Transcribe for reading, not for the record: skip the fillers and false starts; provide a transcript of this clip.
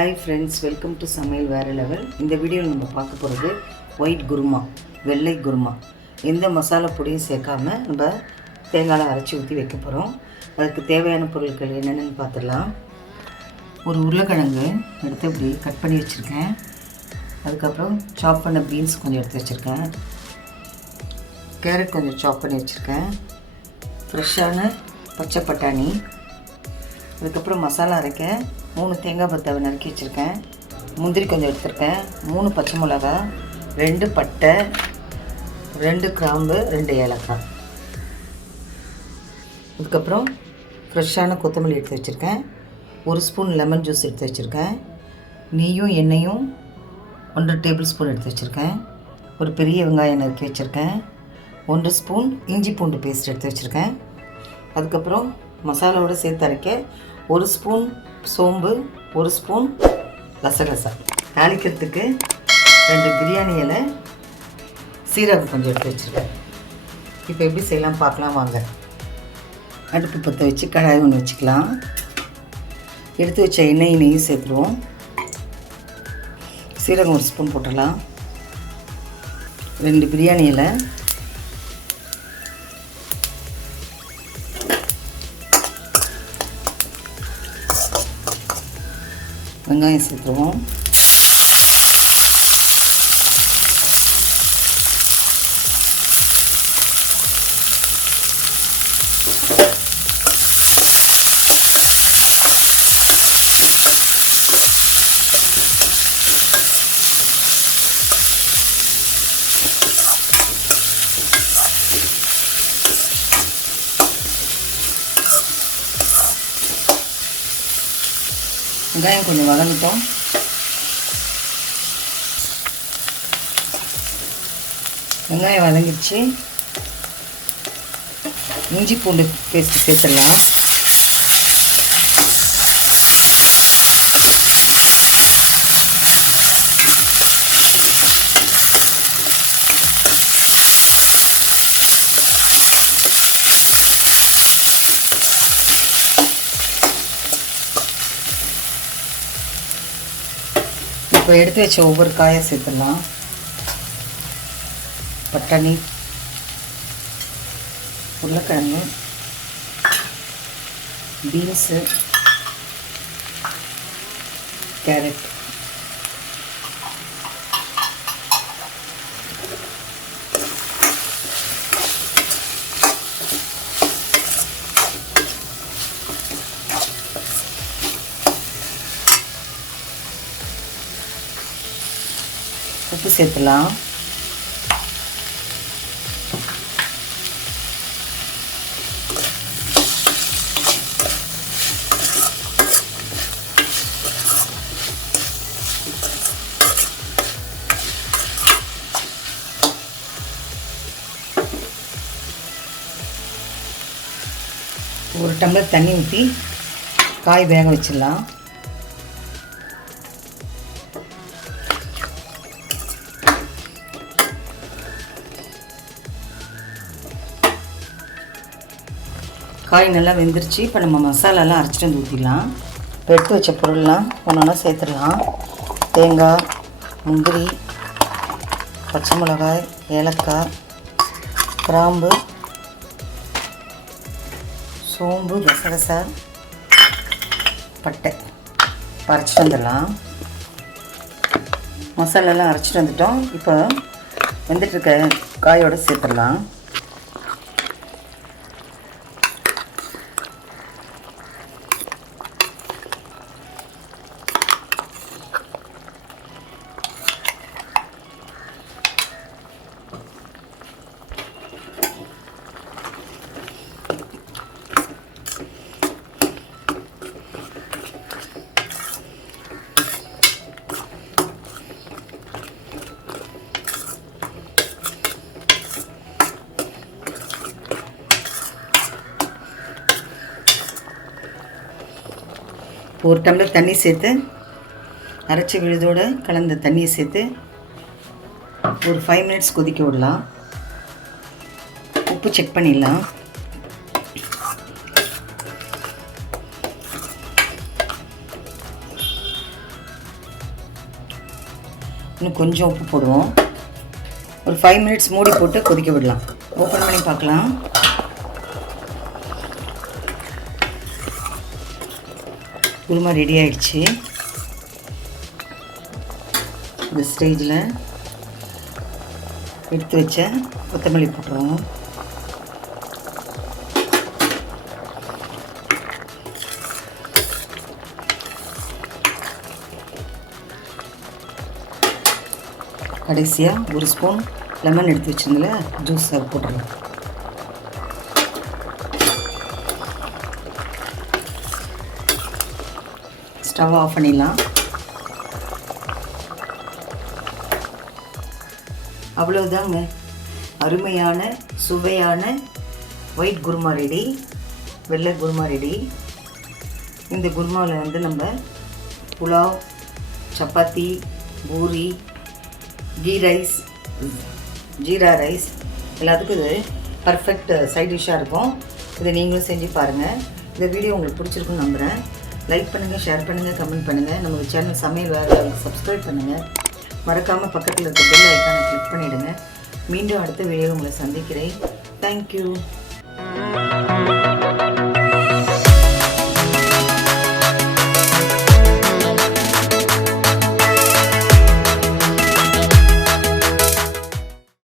Hi friends, welcome to Samayal Vera Level. இந்த வீடியோவில் நம்ம பார்க்க போகிறது ஒயிட் குருமா, வெள்ளை குருமா. எந்த மசாலா பொடியும் சேர்க்காம நம்ம தேங்காய் அரைச்சி ஊற்றி வைக்க போகிறோம். அதுக்கு தேவையான பொருட்கள் என்னென்னு பார்த்துடலாம். ஒரு உருளைக்கிழங்கு எடுத்து இப்படி கட் பண்ணி வச்சுருக்கேன். அதுக்கப்புறம் சாப் பண்ண பீன்ஸ் கொஞ்சம் எடுத்து வச்சுருக்கேன். கேரட் கொஞ்சம் சாப் பண்ணி வச்சுருக்கேன். ஃப்ரெஷ்ஷான பச்சை பட்டாணி. அதுக்கப்புறம் மசாலா அரைக்க 3 தேங்காய் பத்தை நறுக்கி வச்சுருக்கேன். முந்திரி கொஞ்சம் எடுத்துருக்கேன். 3 பச்சை மிளகா, 2 பட்டை, 2 கிராம்பு, 2 ஏலக்காய். அதுக்கப்புறம் ஃப்ரெஷ்ஷான கொத்தமல்லி எடுத்து வச்சுருக்கேன். 1 ஸ்பூன் லெமன் ஜூஸ் எடுத்து வச்சுருக்கேன். நெய்யும் எண்ணெயும் 1 டேபிள் ஸ்பூன் எடுத்து வச்சுருக்கேன். ஒரு பெரிய வெங்காயம் நறுக்கி வச்சுருக்கேன். 1 ஸ்பூன் இஞ்சி பூண்டு பேஸ்ட் எடுத்து வச்சுருக்கேன். அதுக்கப்புறம் மசாலாவோடு சேர்த்து அரைக்க 1 ஸ்பூன் சோம்பு, 1 ஸ்பூன் கசகசா. தாளிக்கிறதுக்கு 2 பிரியாணி இலை, சீரகம் கொஞ்சம் எடுத்து வச்சுருக்கேன். இப்போ எப்படி செய்யலாம் பார்க்கலாம் வாங்க. அடுப்பு பற்ற வச்சு கடாய் ஒன்று வச்சுக்கலாம். எடுத்து வச்ச நெய்யும் சேர்த்துருவோம். சீரகம் 1 ஸ்பூன் போட்டுடலாம். 2 பிரியாணி இலை, வெங்காயம் சேர்த்துருவோம். வெங்காயம் கொஞ்சம் வதங்கிட்டோம். வெங்காயம் வதங்கிடுச்சு. இஞ்சி பூண்டு பேஸ்ட்டு சேர்த்துடலாம். இப்போ எடுத்து வச்ச ஒவ்வொரு காயை சேர்த்துடலாம். பட்டாணி, உருளைக்கிழங்கு, பீன்ஸு, கேரட். உப்பு சேர்த்துலாம். ஒரு டம்ளர் தண்ணி ஊற்றி காய் வேக வச்சிடலாம். காய் நல்லா வெந்துருச்சு. இப்போ நம்ம மசாலாலாம் அரைச்சிட்டு வந்து ஊற்றிடலாம். இப்போ எடுத்து வச்ச பொருள்லாம் ஒன்றா சேர்த்துடலாம். தேங்காய், முந்திரி, பச்சை மிளகாய், ஏலக்காய், கிராம்பு, சோம்பு, கசகசா, பட்டை அரைச்சிட்டு வந்துடலாம். மசாலாலாம் அரைச்சிட்டு வந்துட்டோம். இப்போ வெந்துட்டுருக்க காயோடு சேர்த்துடலாம். ஒரு டம்ளர் தண்ணி சேர்த்து அரைச்சி விழுதோடு கலந்த தண்ணியை சேர்த்து ஒரு 5 மினிட்ஸ் கொதிக்க விடலாம். உப்பு செக் பண்ணிடலாம். இன்னும் கொஞ்சம் உப்பு போடுவோம். ஒரு 5 மினிட்ஸ் மூடி போட்டு கொதிக்க விடலாம். ஓப்பன் பண்ணி பார்க்கலாம். குருமா ரெடி ஆயிடுச்சு. இந்த ஸ்டேஜில் எடுத்து வச்ச கொத்தமல்லி போட்டுருவோம். கடைசியாக ஒரு ஸ்பூன் லெமன் எடுத்து வச்சிருந்தல ஜூஸ் அதை போட்டுருவோம். ஸ்டவ் ஆஃப் பண்ணிடலாம். அவ்வளோதாங்க, அருமையான சுவையான ஒயிட் குருமா ரெடி, வெள்ளை குருமா ரெடி. இந்த குருமாவில் வந்து நம்ம புலாவ், சப்பாத்தி, பூரி, கீ ரைஸ், ஜீரா ரைஸ் எல்லாத்துக்கும் இது பர்ஃபெக்ட் சைட் டிஷ்ஷாக இருக்கும். இதை நீங்களும் செஞ்சு பாருங்கள். இந்த வீடியோ உங்களுக்கு பிடிச்சிருக்குன்னு நம்புகிறேன். லைக் பண்ணுங்கள், ஷேர் பண்ணுங்கள், கமெண்ட் பண்ணுங்கள். நம்ம சேனல் சமையல் வேறு லெவலுக்கு சப்ஸ்கிரைப் பண்ணுங்கள். மறக்காமல் பக்கத்தில் இருக்க பெல் ஐக்கானை கிளிக் பண்ணிவிடுங்க. மீண்டும் அடுத்த வீடியோ உங்களை சந்திக்கிறேன். தேங்க்யூ.